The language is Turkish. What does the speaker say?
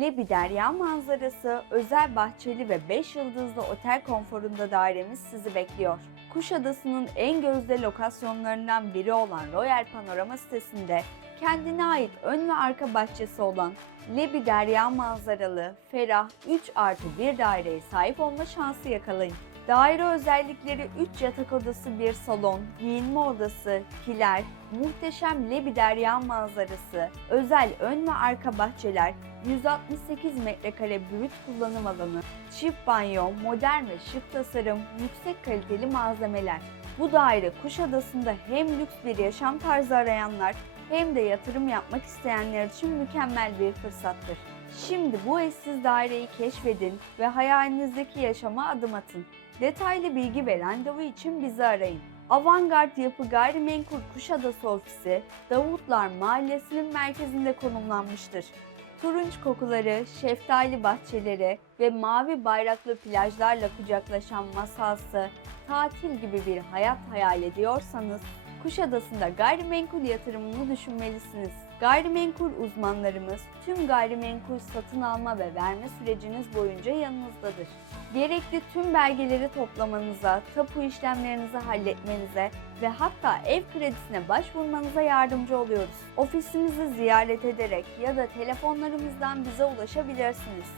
Lebi Derya manzarası, özel bahçeli ve 5 yıldızlı otel konforunda dairemiz sizi bekliyor. Kuşadası'nın en gözde lokasyonlarından biri olan Royal Panorama sitesinde kendine ait ön ve arka bahçesi olan Lebi Derya manzaralı, ferah 3 artı 1 daireye sahip olma şansı yakalayın. Daire özellikleri 3 yatak odası, bir salon, giyinme odası, kiler, muhteşem Lebi Derya manzarası, özel ön ve arka bahçeler, 168 metrekare brüt kullanım alanı, çift banyo, modern ve şık tasarım, yüksek kaliteli malzemeler. Bu daire Kuşadası'nda hem lüks bir yaşam tarzı arayanlar hem de yatırım yapmak isteyenler için mükemmel bir fırsattır. Şimdi bu eşsiz daireyi keşfedin ve hayalinizdeki yaşama adım atın. Detaylı bilgi ve randevu için bizi arayın. Avantgard Yapı Gayrimenkul Kuşadası Ofisi, Davutlar Mahallesi'nin merkezinde konumlanmıştır. Turunç kokuları, şeftali bahçeleri ve mavi bayraklı plajlarla kucaklaşan masalsı, tatil gibi bir hayat hayal ediyorsanız Kuşadası'nda gayrimenkul yatırımını düşünmelisiniz. Gayrimenkul uzmanlarımız tüm gayrimenkul satın alma ve verme süreciniz boyunca yanınızdadır. Gerekli tüm belgeleri toplamanıza, tapu işlemlerinizi halletmenize ve hatta ev kredisine başvurmanıza yardımcı oluyoruz. Ofisimizi ziyaret ederek ya da telefonlarımızdan bize ulaşabilirsiniz.